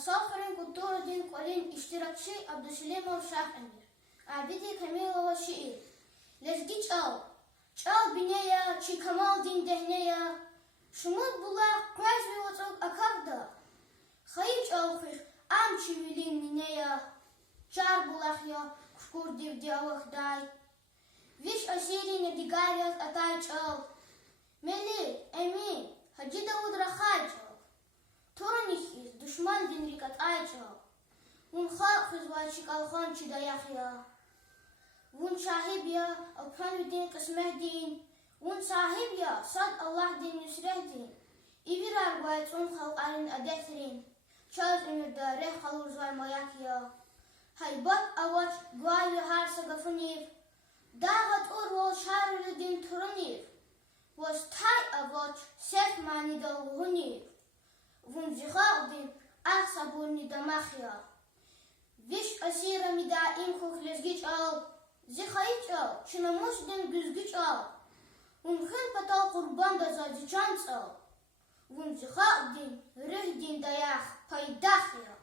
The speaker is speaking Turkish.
Асалхарин культура дин Квалин iştirakçı Abdüselimov Şah Emir. Abidi Kamilova şiir. Lezgi çal. Çal bineya, çi kamal din dehneya. Şumut bulak, kras ve otrok akavda. Hayır çal kış, am çivilin mineya. Çar bulak ya, kuşkur divdiyavak day. Viş asiri nedigaryat atay çal. Meli, emin, Hacı Davud Rakhay çal. Torun ikiz, düşman dinrik atay çal. Vun khalkız vaçik alhan çidayak ya. Vun sahib ya, alpanü din kısmeh din. Vun sahib ya, sad Allah din nüsreh din. İvir arbayt un halqarin adetrin. Çaz emirda reh halur zaymayak ya. Haybat avaç guayı har sagafınir. Dağat urval şarrı din turunir. Was tay avaç sef mani dalğunir. Vun zihaq din ah sabuni damak ya. Viş asira midaim kuklezgiç al. Zihayıç al, çınamış din güzgüç al. Vun hın patal kurban da zaziçans al. Vun zihaq din, rih din dayak paydah ya.